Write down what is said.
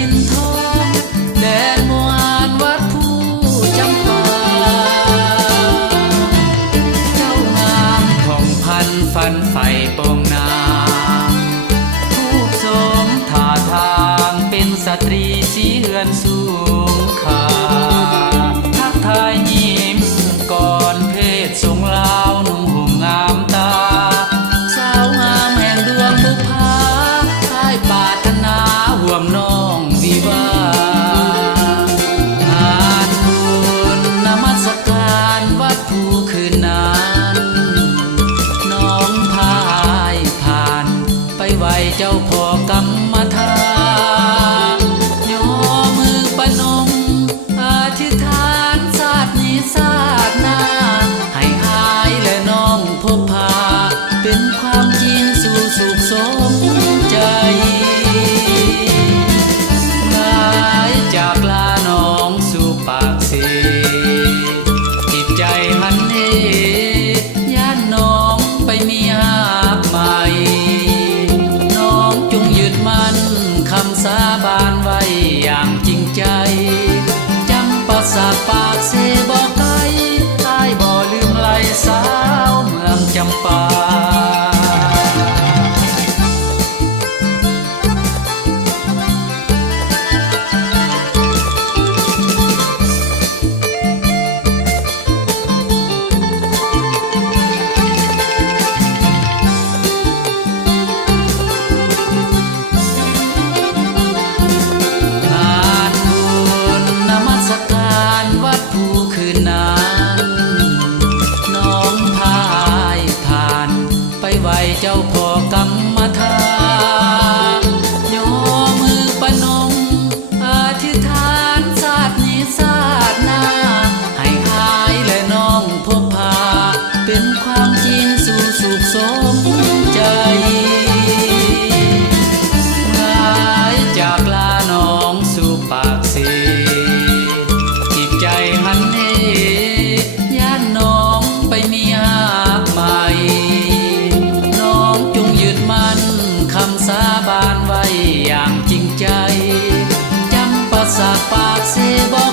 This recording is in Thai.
ถิ่นทองแดนมวานวัดผู้จำปาเจ้างามผ่องพันฟันไฟโป่งน้ำผู้สมท่าทางเป็นสตรีสีเหือนสูงค่าทักทายยิ้มก่อนเพศทรงลาวนุ่งห่มงามตาสาวงามแห่งดวงบุพาค่ายปรารถนาห่วมน้องวิวางานบุญนมัสการวัดภูคืนนั้นน้องพายผ่านไปไหวเจ้าพ่อกรรมฐานย่อมือประนมอธิษฐานชาตินี้ชาติหน้าให้อายและน้องพบพาเป็นความจริงสู่สุขสมใจหายจากลาน้องสู่ปากเสจิตใจหันเหย่านน้องไปมีหากใหม่น้องจงยึดมั่นคำสาบานไว้อย่างจริงใจจำประสาทปากเสบอกไกลอ้ายบ่ลืมไหลสาวเมืองจำปาเจ้าพ่อกรรมฐานย่อมือประนมอธิษฐานชาตินี้ชาติหน้าให้อายและน้องพบพาเป็นความจริงสู่สุขสมใจหายจากลาน้องสู่ปากเสจิตใจหันเหย่านน้องไปมีหากใหม่คำสาบานไว้อย่างจริงใจจำประสาทปากเสบอก